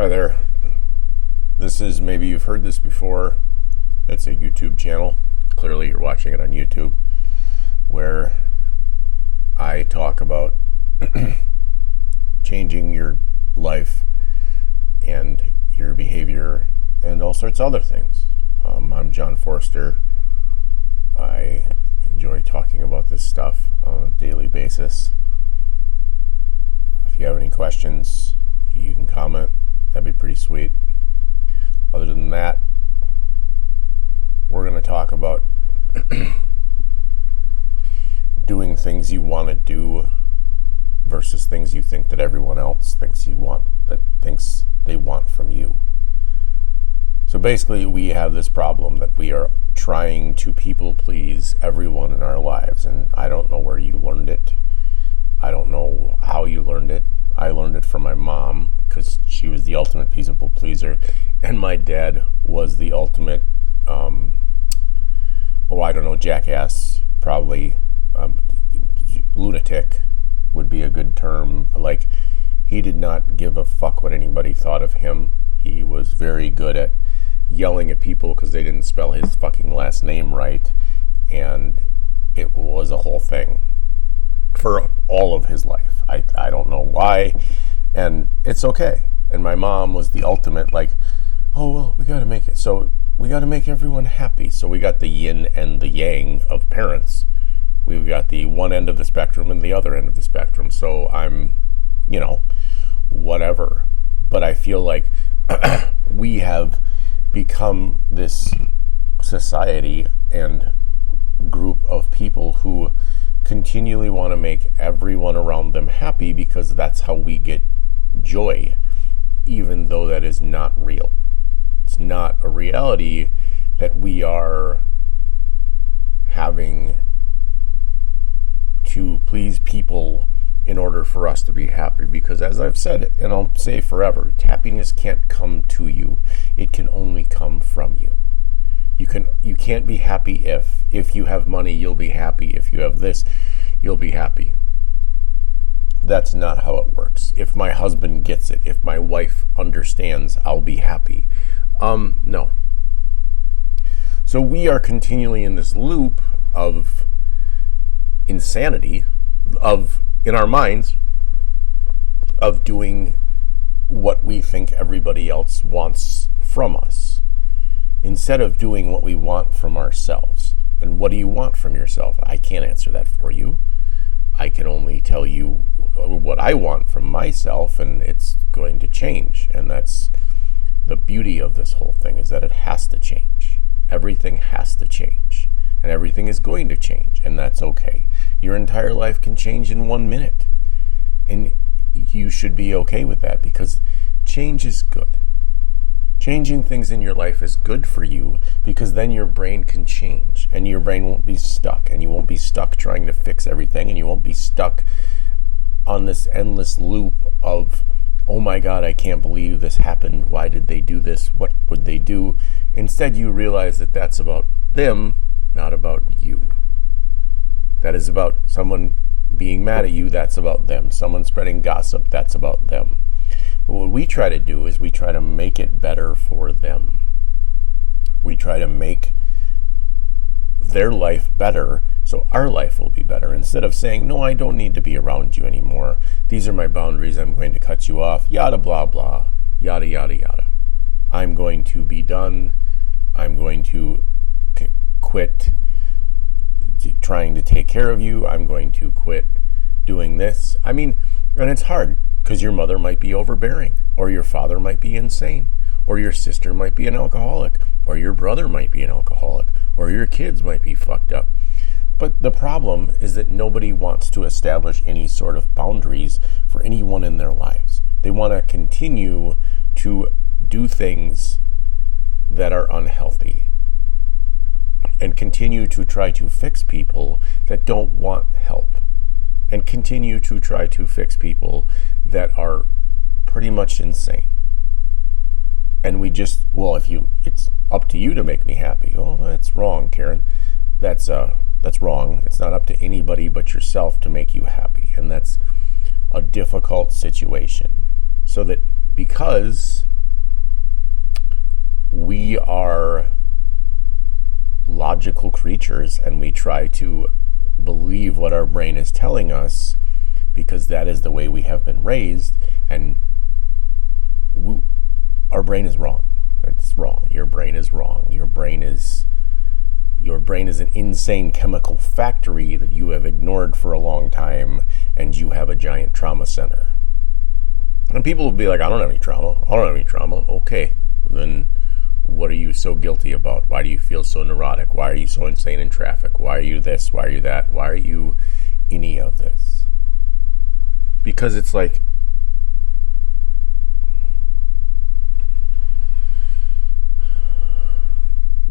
Hi there. This is, maybe you've heard this before. It's a YouTube channel. Clearly, you're watching it on YouTube, where I talk about changing your life and your behavior and all sorts of other things. I'm John Forster. I enjoy talking about this stuff on a daily basis. If you have any questions, you can comment. That'd be pretty sweet. Other than that, we're going to talk about doing things you want to do versus things you think that everyone else thinks they want from you. So basically, we have this problem that we are trying to people please everyone in our lives, and I don't know where you learned it. I don't know how you learned it. I learned it from my mom, because she was the ultimate people pleaser, and my dad was the ultimate, jackass, probably. Lunatic would be a good term. Like, he did not give a fuck what anybody thought of him. He was very good at yelling at people because they didn't spell his fucking last name right, and it was a whole thing for all of his life. I don't know why, and it's okay. And my mom was the ultimate, like, oh, well, we got to make it. So we got to make everyone happy. So we got the yin and the yang of parents. We've got the one end of the spectrum and the other end of the spectrum. So I'm, whatever. But I feel like we have become this society and group of people who continually want to make everyone around them happy because that's how we get joy, even though that is not real. It's not a reality that we are having to please people in order for us to be happy, because as I've said, and I'll say forever, happiness can't come to you. It can only come from you. You can't be happy if you have money, you'll be happy. If you have this, you'll be happy. That's not how it works. If my husband gets it, if my wife understands, I'll be happy. No. So we are continually in this loop of insanity, in our minds, of doing what we think everybody else wants from us, instead of doing what we want from ourselves. And what do you want from yourself? I can't answer that for you. I can only tell you what I want from myself, and it's going to change. And that's the beauty of this whole thing, is that it has to change. Everything has to change. And everything is going to change, and that's okay. Your entire life can change in 1 minute. And you should be okay with that, because change is good. Changing things in your life is good for you, because then your brain can change, and your brain won't be stuck, and you won't be stuck trying to fix everything, and you won't be stuck on this endless loop of, oh my God, I can't believe this happened. Why did they do this? What would they do? Instead, you realize that that's about them, not about you. That is about someone being mad at you, that's about them. Someone spreading gossip, that's about them. But what we try to do is we try to make it better for them. We try to make their life better so our life will be better. Instead of saying, no, I don't need to be around you anymore. These are my boundaries. I'm going to cut you off. Yada, blah, blah. Yada, yada, yada. I'm going to be done. I'm going to quit trying to take care of you. I'm going to quit doing this. I mean, and it's hard, because your mother might be overbearing, or your father might be insane, or your sister might be an alcoholic, or your brother might be an alcoholic, or your kids might be fucked up. But the problem is that nobody wants to establish any sort of boundaries for anyone in their lives. They want to continue to do things that are unhealthy, and continue to try to fix people that don't want help, and continue to try to fix people that are pretty much insane. And we just, well, it's up to you to make me happy. Oh, that's wrong, Karen. That's wrong. It's not up to anybody but yourself to make you happy. And that's a difficult situation. So that because we are logical creatures, and we try to believe what our brain is telling us because that is the way we have been raised, and our brain is wrong. It's wrong. Your brain is wrong. Your brain is an insane chemical factory that you have ignored for a long time, and you have a giant trauma center. And people will be like, I don't have any trauma. I don't have any trauma. Okay, then what are you so guilty about? Why do you feel so neurotic? Why are you so insane in traffic? Why are you this? Why are you that? Why are you any of this? Because it's like,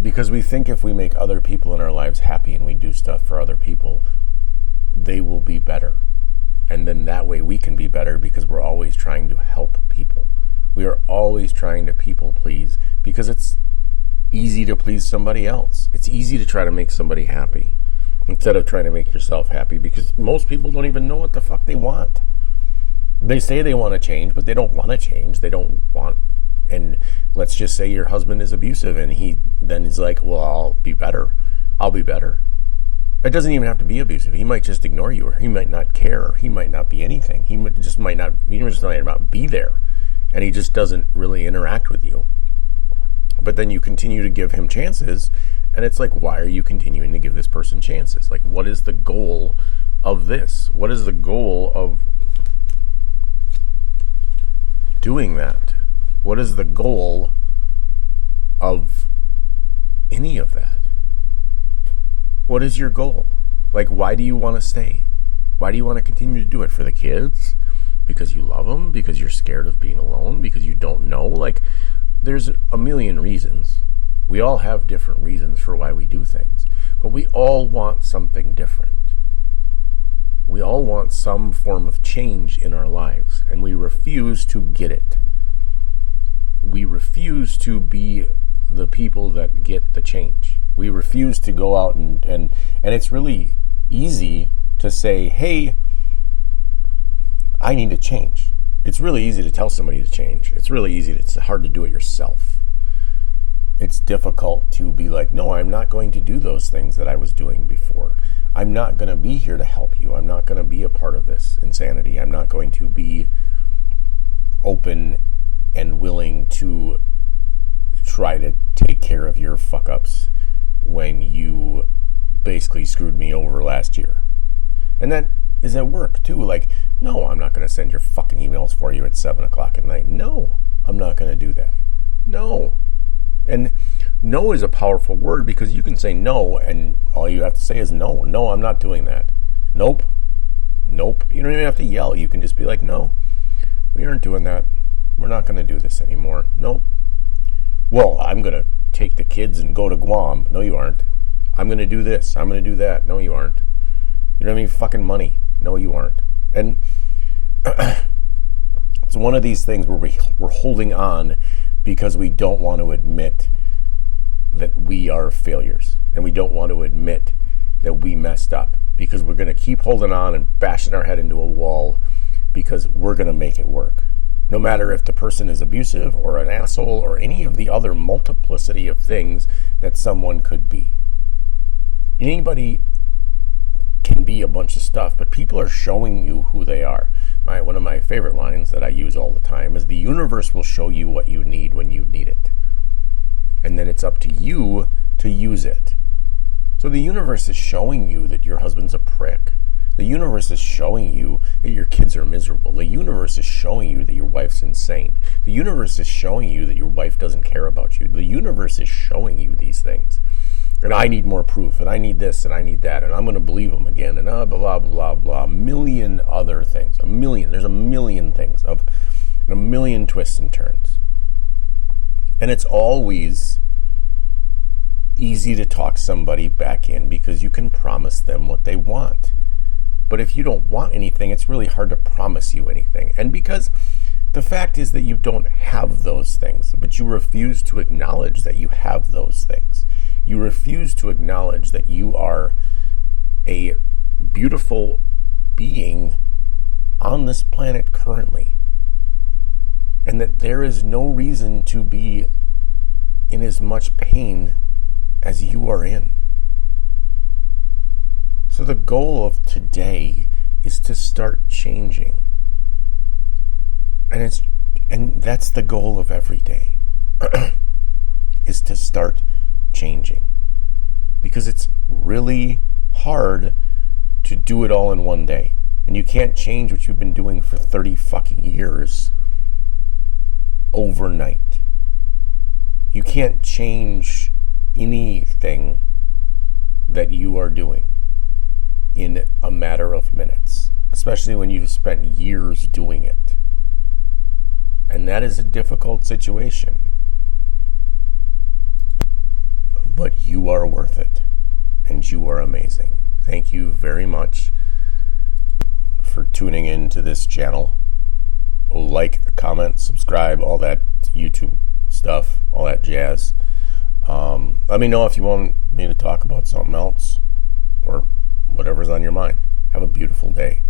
because we think if we make other people in our lives happy and we do stuff for other people, they will be better. And then that way we can be better, because we're always trying to help people. We are always trying to people please because it's easy to please somebody else. It's easy to try to make somebody happy instead of trying to make yourself happy, because most people don't even know what the fuck they want. They say they want to change, but they don't want to change. They don't want. And let's just say your husband is abusive, and he then is like, well, I'll be better. I'll be better. It doesn't even have to be abusive. He might just ignore you, or he might not care, or he might not be anything. He just might not be there, and he just doesn't really interact with you. But then you continue to give him chances, and it's like, why are you continuing to give this person chances? Like, what is the goal of this? What is the goal of doing that? What is the goal of any of that? What is your goal? Like, why do you want to stay? Why do you want to continue to do it? For the kids? Because you love them? Because you're scared of being alone? Because you don't know? Like, there's a million reasons. We all have different reasons for why we do things. But we all want something different. We all want some form of change in our lives, and we refuse to get it. We refuse to be the people that get the change. We refuse to go out and it's really easy to say, hey, I need to change. It's really easy to tell somebody to change. It's really easy. It's hard to do it yourself. It's difficult to be like, no, I'm not going to do those things that I was doing before. I'm not going to be here to help you. I'm not going to be a part of this insanity. I'm not going to be open and willing to try to take care of your fuck-ups when you basically screwed me over last year. And that is at work too. Like, no, I'm not going to send your fucking emails for you at 7 o'clock at night. No, I'm not going to do that. No. And no is a powerful word, because you can say no and all you have to say is no. No, I'm not doing that. Nope. Nope. You don't even have to yell. You can just be like, no, we aren't doing that. We're not going to do this anymore. Nope. Well, I'm going to take the kids and go to Guam. No, you aren't. I'm going to do this. I'm going to do that. No, you aren't. You don't have any fucking money. No, you aren't. And it's one of these things where we're holding on because we don't want to admit that we are failures. And we don't want to admit that we messed up, because we're going to keep holding on and bashing our head into a wall because we're going to make it work. No matter if the person is abusive or an asshole or any of the other multiplicity of things that someone could be. Anybody can be a bunch of stuff, but people are showing you who they are. One of my favorite lines that I use all the time is, the universe will show you what you need when you need it. And then it's up to you to use it. So the universe is showing you that your husband's a prick. The universe is showing you that your kids are miserable. The universe is showing you that your wife's insane. The universe is showing you that your wife doesn't care about you. The universe is showing you these things. And I need more proof, and I need this, and I need that, and I'm going to believe them again, and blah, blah, blah, blah. A million other things. There's a million things, of a million twists and turns. And it's always easy to talk somebody back in, because you can promise them what they want. But if you don't want anything, it's really hard to promise you anything. And because the fact is that you don't have those things, but you refuse to acknowledge that you have those things. You refuse to acknowledge that you are a beautiful being on this planet currently. And that there is no reason to be in as much pain as you are in. So the goal of today is to start changing. And that's the goal of every day. Is to start changing. Because it's really hard to do it all in one day. And you can't change what you've been doing for 30 fucking years overnight. You can't change anything that you are doing in a matter of minutes, especially when you've spent years doing it. And that is a difficult situation. But you are worth it, and you are amazing. Thank you very much for tuning into this channel. Like, comment, subscribe, all that YouTube stuff, all that jazz. Let me know if you want me to talk about something else or whatever's on your mind. Have a beautiful day.